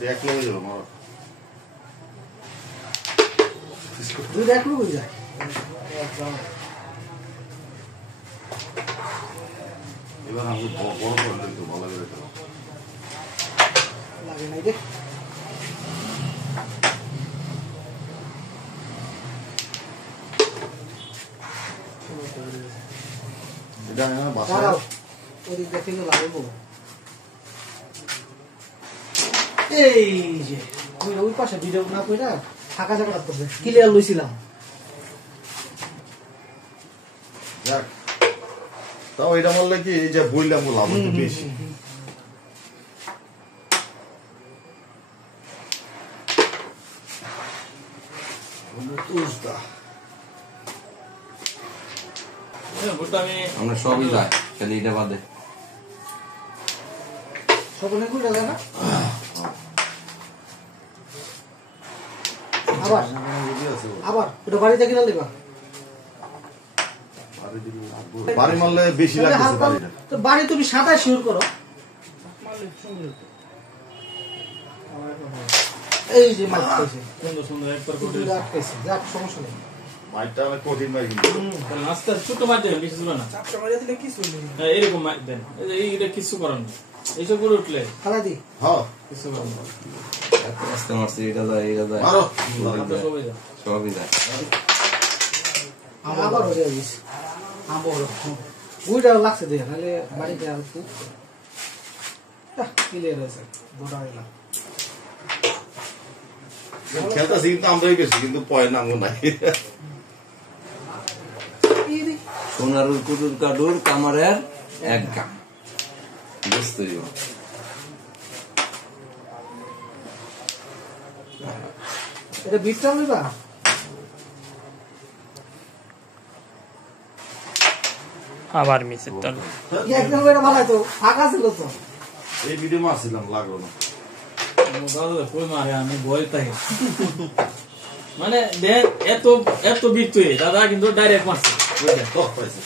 দেখলো হয়ে যাবে মারো দুই দেখলো হয়ে যায় এবার আমি বড় করে একটু ভালো করে লাগে নাই রে এটা না বাসা ওদিক দেখে লাগবো এই যে ওই পাশে ভিডিও না কইরা ফাঁকা জায়গা করতে ক্লিয়ার লইছিলাম যাক তাও এটা বললে কি এই যে বললাম লাভ একটু বেশি আমরা সবই যায় খালি এটা বাদে সবনে কইরা যায় না আবার ওটা বাড়িতে কিনা দিবা বাড়ি মারলে বেশি লাগছে বাড়িটা তো বাড়ি তুমি সাদা শিওর করো এই যে মাইক কইছে সুন্দর সুন্দর একবার করে দুটো আটকেছে যাক সমস্যা নেই মাইটটা অনেক কঠিন মাই কিন্তু তাহলে আস্তে আস্তে ছোট মাছ দেবেন বেশি ছিল না চাপটা মারিয়া দিলে কি চলবে এরকম মাছ দেন এইটা কিছু করার না এইসব করে উঠলে খালা দি হ্যাঁ কিছু করার না আস্তে মারছি এটা যায় মারো আমরা সবাই যা সবই যায় আবার হয়ে গেছে আবার বুইটা লাগছে দেখ নালে বাড়িতে আর খুব ক্লিয়ার আছে গোটা গেলাম খেলতেছি কিন্তু আমরাই বেশি কিন্তু পয়েন্ট নামও নাই সোনারুর কুটুর কাডুর কামারের এক গাম বুঝতে দিব এটা বিটটা লইবা আবার মিসের তল একদম এটা ভালো তো ফাঁকা ছিল তো এই ভিডিও মারছিলাম লাগলো না দাদা কই মারে আমি ভয় তাই মানে দেখ এত এত বিট দাদা কিন্তু ডাইরেক্ট মারছে পাইছে